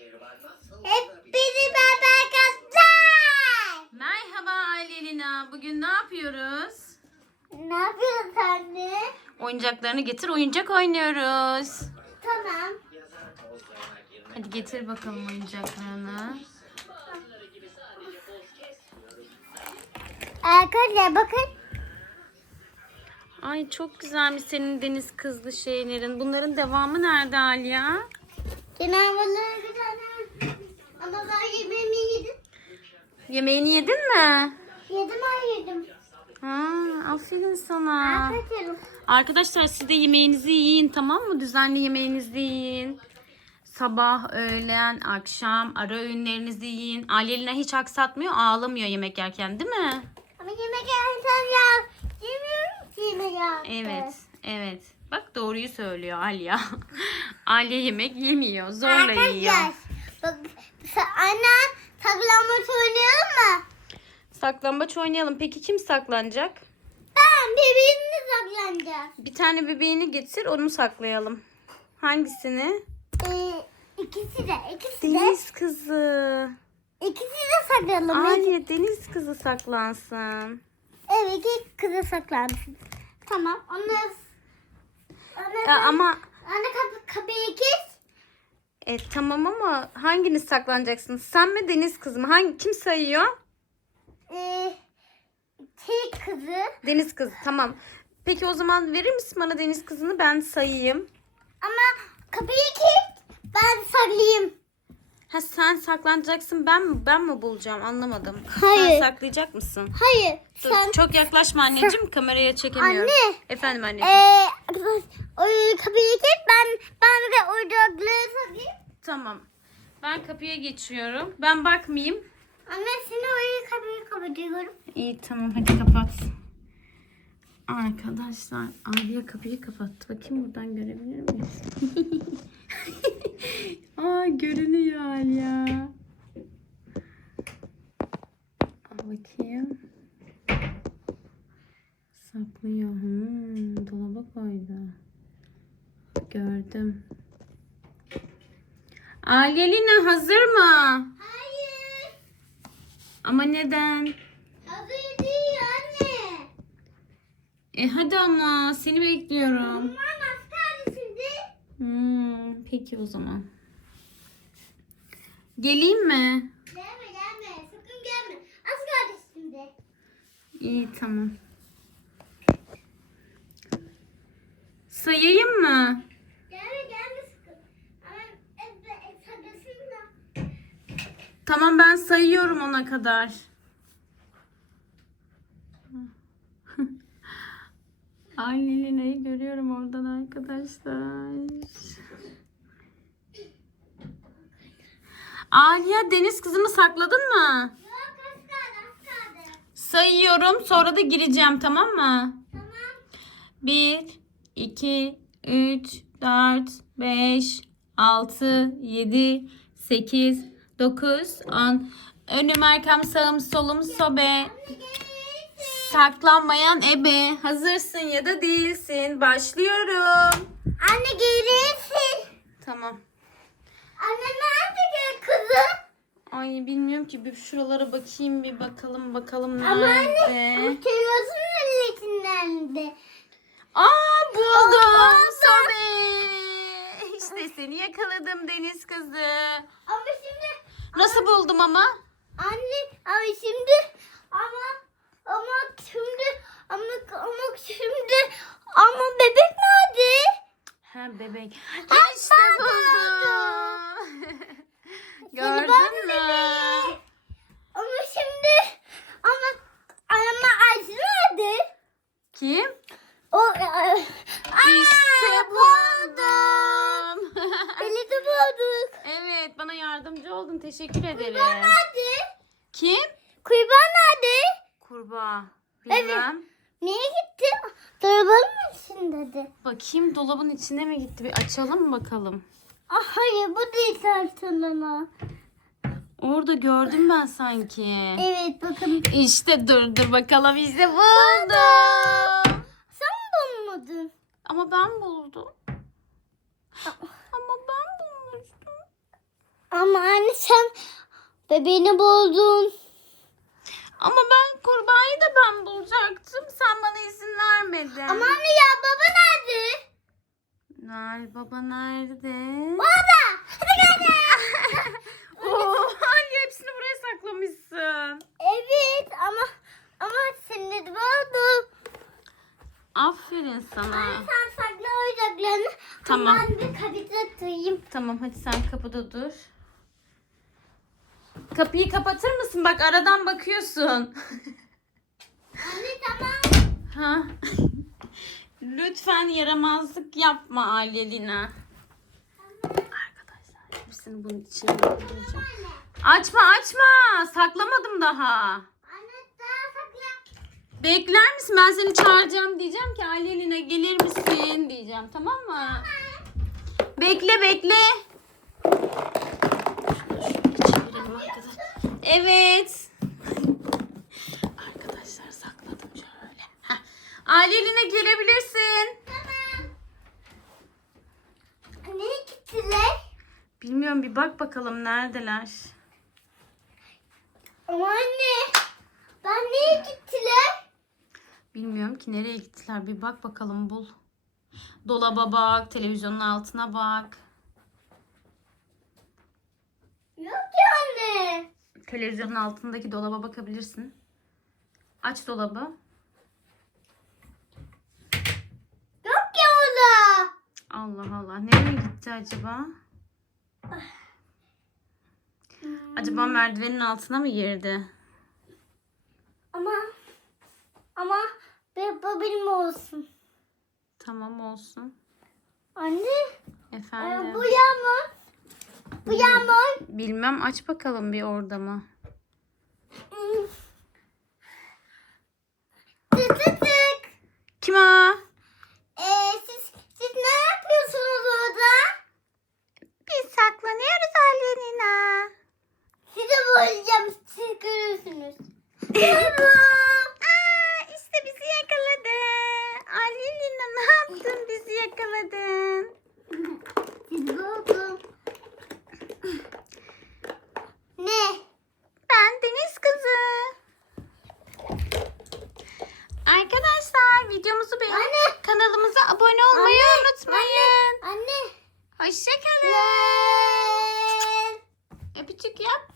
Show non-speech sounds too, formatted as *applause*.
Hepinize merhaba arkadaşlar. Merhaba Aylelina. Bugün ne yapıyoruz? Ne yapıyorsun anne? Oyuncaklarını getir, oyuncak oynuyoruz. Tamam. Hadi getir bakalım oyuncaklarını. Arkadaşlar bakın. Ay çok güzelmiş senin deniz kızlı şeylerin. Bunların devamı nerede Aliya? Tane. Ama ben yemeğimi yedim. Yemeğini yedin mi? Yedim ay yedim. Ha, aferin sana. Arkadaşlar. Arkadaşlar siz de yemeğinizi yiyin tamam mı? Düzenli yemeğinizi yiyin. Sabah, öğlen, akşam ara öğünlerinizi yiyin. Aylelina hiç aksatmıyor, ağlamıyor yemek yerken değil mi? Ama yemek yersen ya. Yemiyorum ki yemek. Evet, evet. Bak doğruyu söylüyor Alya. *laughs* Alya yemek yemiyor, zorla yiyor. Bak, anne saklanmaç oynayalım mı? Saklambaç oynayalım. Peki kim saklanacak? Ben bebeğimle saklanacağız. Bir tane bebeğini getir, onu saklayalım. Hangisini? Ee, ikisi de. ikisi de. Deniz kızı. İkisi de saklayalım. Alya deniz kızı saklansın. Evet iki kızı saklansın. Tamam. Onları... Onları... Ya ama Anne kapı, kapıyı. E, tamam ama hanginiz saklanacaksınız? Sen mi deniz kızı mı? Hangi kim sayıyor? Ee, tek kızı. Deniz kızı. Tamam. Peki o zaman verir misin bana deniz kızını? Ben sayayım. Ama kapıyı kes. Ben saklayayım. Ha sen saklanacaksın. Ben ben mi bulacağım? Anlamadım. Sen Hayır. saklayacak mısın? Hayır. Dur, Sen... Çok yaklaşma anneciğim. Kameraya çekemiyorum. Anne. Efendim anneciğim. Ee, o kapıyı kes. Ben. Tamam. Ben kapıya geçiyorum. Ben bakmayayım. Anne seni oraya kapıyı kapatıyorum. İyi tamam hadi kapat. Arkadaşlar Aliye kapıyı kapattı. Bakayım buradan görebilir miyiz? *laughs* Aa görünüyor Aliye. Aa, bakayım. Saklıyor. Hmm, dolaba koydu. Gördüm. Aliyelina hazır mı? Hayır. Ama neden? Hazır değil anne. E hadi ama seni bekliyorum. Kaldı şimdi. Hmm, peki o zaman. Geleyim mi? Gelme gelme. Sakın gelme. Az kaldı şimdi. İyi tamam. Sayayım mı? Gelme gelme sakın. Ama evde saklasın da. Tamam ben sayıyorum ona kadar. *laughs* Ay Nilina'yı görüyorum oradan arkadaşlar. Aliye deniz kızını sakladın mı? Yok az kaldı az kaldı. Sayıyorum sonra da gireceğim tamam mı? Tamam. 1, 2, 3, 4, 5, 6, 7, 8, 9, 10. Önüm arkam sağım solum sobe. Saklanmayan ebe. Hazırsın ya da değilsin. Başlıyorum. Anne gelirsin. Tamam. Anne nerede gel kızım? Ay bilmiyorum ki bir şuralara bakayım bir bakalım bakalım Ama anne nerede. bu televizyonun ellerinden de. Aa buldum. Sobe. İşte seni yakaladım deniz kızı. Ama şimdi Nasıl buldum ama? anne ama şimdi ama ama şimdi ama ama şimdi ama bebek nerede? Ha bebek. Ay, İşte ben buldum. ben Gördün mü? bebeğim. Ama şimdi ama ama Ayşe nerede? Kim? O Aa, İşte buldum. Beni *laughs* de bulduk. evet bana yardımcı oldun. Teşekkür ederim. Nerede? Kim? Kurban nerede? Kurbağa. Evet. Bilmem. Niye gitti? Dolabın içinde Bakayım dolabın içine mi gitti? Bir açalım bakalım. Ah hayır bu değil sartılana. Orada gördüm ben sanki. Evet bakın. İşte dur dur bakalım işte buldum. Sen bulmadın. Ama sen bebeğini buldun. Ama ben kurbağayı da ben bulacaktım. Sen bana izin vermedin. Ama anne ya baba nerede? Nal baba nerede? Orada. Hadi gel. Ali hepsini buraya saklamışsın. Evet ama ama şimdi buldum. Aferin sana. Anne sen sakla oyuncaklarını. Tamam. Ben bir kapıda tutayım. Tamam hadi sen kapıda dur. Kapıyı kapatır mısın? Bak aradan bakıyorsun. Anne tamam. ha? *laughs* Lütfen yaramazlık yapma Alyelina. Arkadaşlar hepsini bunun içine koyacağım. Açma açma. Saklamadım daha. Anne daha sakla. Bekler misin? Ben seni çağıracağım diyeceğim ki Alyelina gelir misin diyeceğim tamam mı? Bekle bekle. Şunu şöyle çevireyim arkadaşlar. Evet. Arkadaşlar sakladım şöyle. Heh. Alyelina gelebilirsin. Tamam. Nereye gittiler? Bilmiyorum bir bak bakalım neredeler. Ama anne. Ben nereye gittiler? Bilmiyorum ki nereye gittiler. Bir bak bakalım bul. Dolaba bak, televizyonun altına bak. Yok ki anne. Televizyonun altındaki dolaba bakabilirsin. Aç dolabı. Yok ki orada. Allah Allah. Nereye gitti acaba? Acaba merdivenin altına mı girdi? Ama ama bir benim olsun. Tamam olsun. Anne. e, Efendim. bu yağmur. Bu yağmur. Bilmem aç bakalım bir orada mı? Tık tık tık. Kim o? Ee, siz, siz ne yapıyorsunuz orada? Biz saklanıyoruz Alenina. Sizi bulacağım. Siz görürsünüz. *laughs* Merhaba. Aa, işte bizi yakaladı. Alenina ne yaptın bizi yakaladın? Sizi buldum. Ne? Ben Deniz Kızı. Arkadaşlar videomuzu beğenip Anne. kanalımıza abone olmayı Anne, unutmayın. Anne. Hoşçakalın. Gel. Öpücük yap.